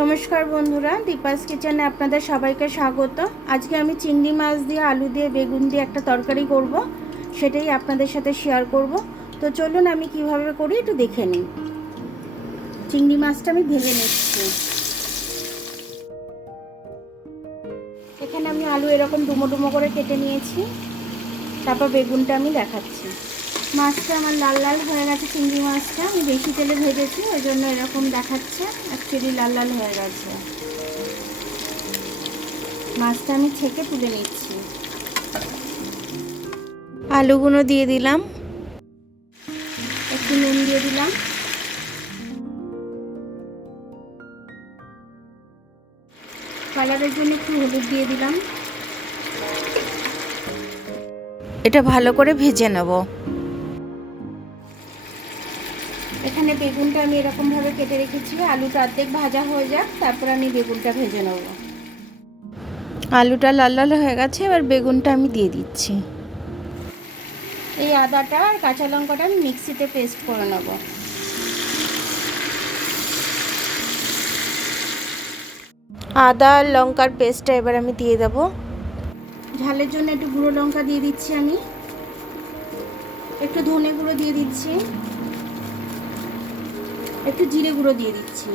নমস্কার বন্ধুরা, দীপাস কিচেনে আপনাদের সবাইকে স্বাগত। আজকে আমি চিংড়ি মাছ দিয়ে আলু দিয়ে বেগুন দিয়ে একটা তরকারি করব, সেটাই আপনাদের সাথে শেয়ার করব। তো চলুন আমি কিভাবে করি একটু দেখে নিই। চিংড়ি মাছটা আমি ভেজে নিচ্ছি। এখানে আমি আলু এরকম ডুমো ডুমো করে কেটে নিয়েছি, তারপর বেগুনটা আমি দেখাচ্ছি। মাছটা আমার লাল লাল হয়ে গেছে। চিংড়ি মাছটা আমি বেশি তেলে ভেজেছি, ওই জন্য এরকম দেখাচ্ছে। অ্যাকচুয়ালি লাল লাল হয়ে গেছে। মাছটা আমি ছেঁকে তুলে নিচ্ছি। আলুগুলো দিয়ে দিলাম, একটু নুন দিয়ে দিলাম, কালারের জন্য একটু হলুদ দিয়ে দিলাম। এটা ভালো করে ভেজে নেব। এখানে বেগুনটা আমি এরকমভাবে কেটে রেখেছি। আলুটা অর্ধেক ভাজা হয়ে যাক, তারপর আমি বেগুনটা ভেজে নেব। আলুটা লাল লাল হয়ে গেছে, এবার বেগুনটা আমি দিয়ে দিচ্ছি। এই আদাটা আর কাঁচা লঙ্কাটা আমি মিক্সিতে পেস্ট করে নেব। আদা আর লঙ্কার পেস্টটা এবার আমি দিয়ে দেবো। ঝালের জন্য একটু গুঁড়ো লঙ্কা দিয়ে দিচ্ছি আমি, একটু ধনে গুঁড়ো দিয়ে দিচ্ছি, একটু জিরে গুঁড়ো দিয়ে দিচ্ছি,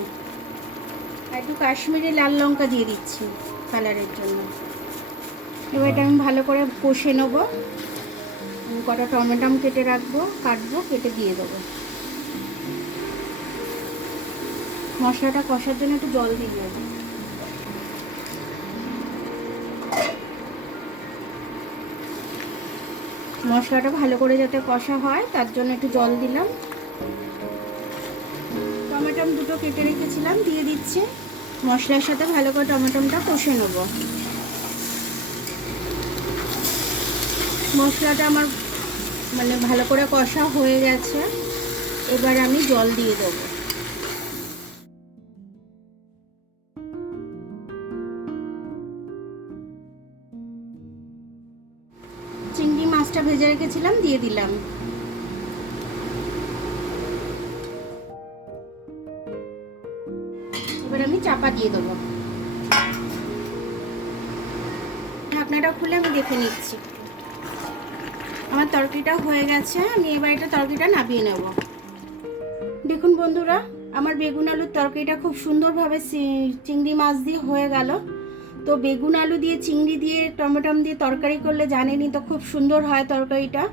আর একটু কাশ্মীরি লাল লঙ্কা দিয়ে দিচ্ছি কালারের জন্য। এবার এটা আমি ভালো করে কষে নেব। কটা টমেটো কেটে রাখবো, কাটবো, কেটে দিয়ে দেবো। মশলাটা কষার জন্য একটু জল দিয়ে দেবো। মশলাটা ভালো করে যাতে কষা হয় তার জন্য একটু জল দিলাম। টমেটো দুটো কেটে রেখেছিলাম, দিয়ে দিচ্ছি। মশলার সাথে ভালো করে টমেটোটা কষে নেব। মশলাটা আমার ভালো করে কষা হয়ে গেছে, এবার আমি জল দিয়ে দেবো। চিংড়ি মাছটা ভেজে রেখেছিলাম, দিয়ে দিলাম। এবার আমি চাপা দিয়ে দেবো। ঢাকনাটা খুলে আমি দেখে নিচ্ছি। আমার তরকারিটা হয়ে গেছে, আমি এবার এটা তরকারিটা নামিয়ে নেব। দেখুন বন্ধুরা, আমার বেগুন আলুর তরকারিটা খুব সুন্দরভাবে চিংড়ি মাছ দিয়ে হয়ে গেল। তো বেগুন আলু দিয়ে চিংড়ি দিয়ে টমেটো দিয়ে তরকারি করলে জানেনই তো খুব সুন্দর হয় তরকারিটা,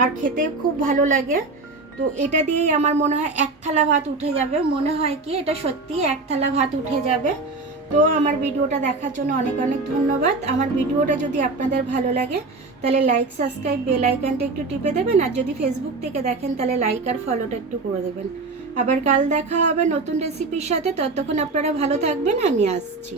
আর খেতে খুব ভালো লাগে। তো এটা দিয়েই আমার মনে হয় এক থালা ভাত উঠে যাবে। মনে হয় কি এটা সত্যি এক থালা ভাত উঠে যাবে। তো আমার ভিডিওটা দেখার জন্য অনেক অনেক ধন্যবাদ। আমার ভিডিওটা যদি আপনাদের ভালো লাগে তাহলে লাইক, সাবস্ক্রাইব, বেল আইকনটা একটু টিপে দেবেন। আর যদি ফেসবুক থেকে দেখেন তাহলে লাইক আর ফলোটা একটু করে দেবেন। আবার কাল দেখা হবে নতুন রেসিপির সাথে। ততক্ষণ আপনারা ভালো থাকবেন, আমি আসছি।